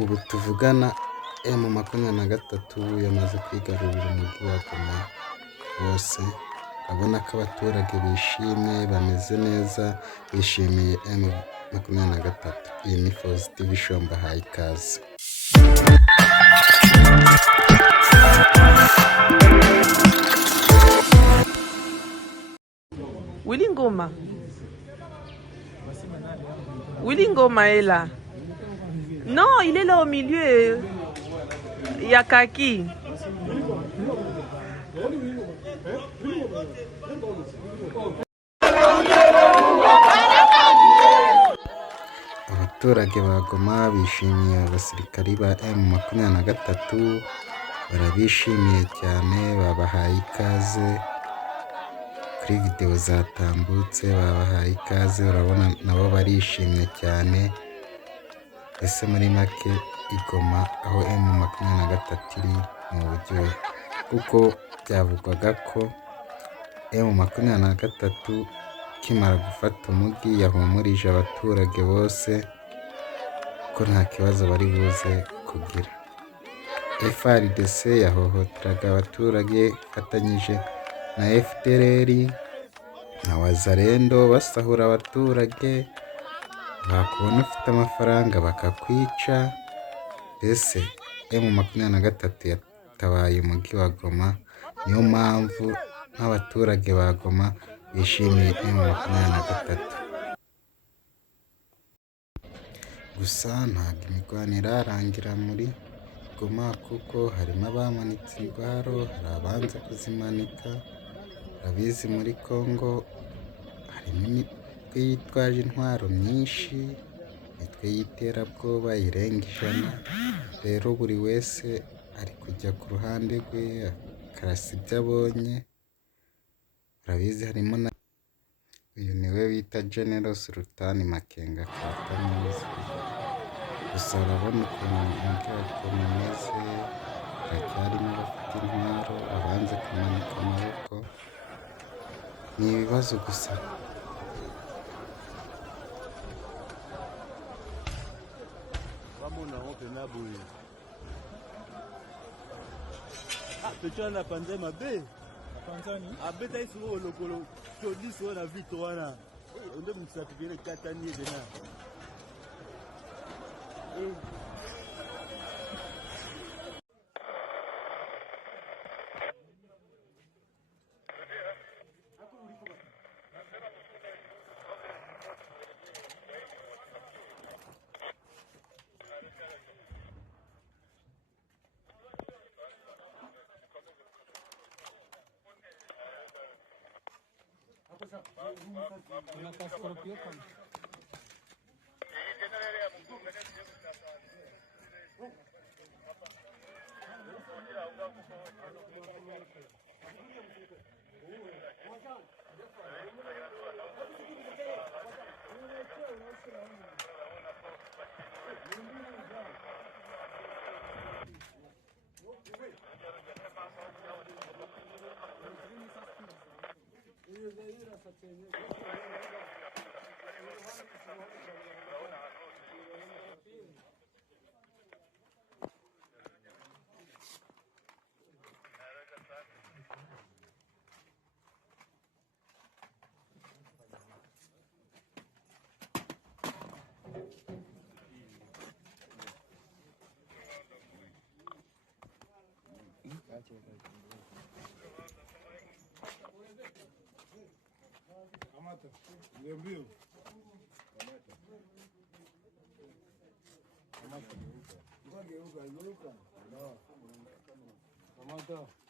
ubu tuvugana M23 yamaze kwigarurira umujyi wa Goma wose. Urabona ko abaturage bishimye, bameze neza, bishimiye M23. Iyi ni Force TV Show, mbahaye ikaze. Willy Ngoma. Willy Ngoma est là. Non, il est là au milieu. Il y a Kaki. Abaturage ba Goma bishimiye abasirikari ba M23, barabishimiye cyane, babahaye ikaze. Kuri video zatambutse babahaye ikaze, urabona nabo barishimye cyane. Ese muri make Igoma aho M23 iri mu buryohe, kuko byavugwaga ko M23 kimara gufata umujyi yahumurije abaturage bose ko nta kibazo bari buze kugira. FARDC yahohoteraga abaturage ifatanyije na FDLR na Wazalendo, basahura abaturage, bakubona ufite amafaranga bakakwica. Ese M23 yatabaye umujyi wa Goma, niyo mpamvu n'abaturage ba Goma bishimiye M23. Gusa ntabwo imirwano irarangira muri Goma, kuko harimo abamanitse indwaro, hari abanze kuzimanika. Urabizi muri Congo harimo imitwe yitwaje intwaro myinshi, imitwe y'iterabwoba irenga 100. Rero buri wese ari kujya ku ruhande rwe akarasa ibyo abonye. Urabizi harimo na uyu niwe bita General Sultan Makenga Katamuzi. Gusa urabona ukuntu umujyi wa Goma umeze, haracyarimo abafite intwaro, abanze kumanika amaboko. Ni ibibazo gusa. Tuchana panze mabe. Panzani. Abeta isuo lokolo. Chodisi wana vitu wana. Onde msafiri katani dena. Kamata, niambie. Kamata. Kamata. Kamata.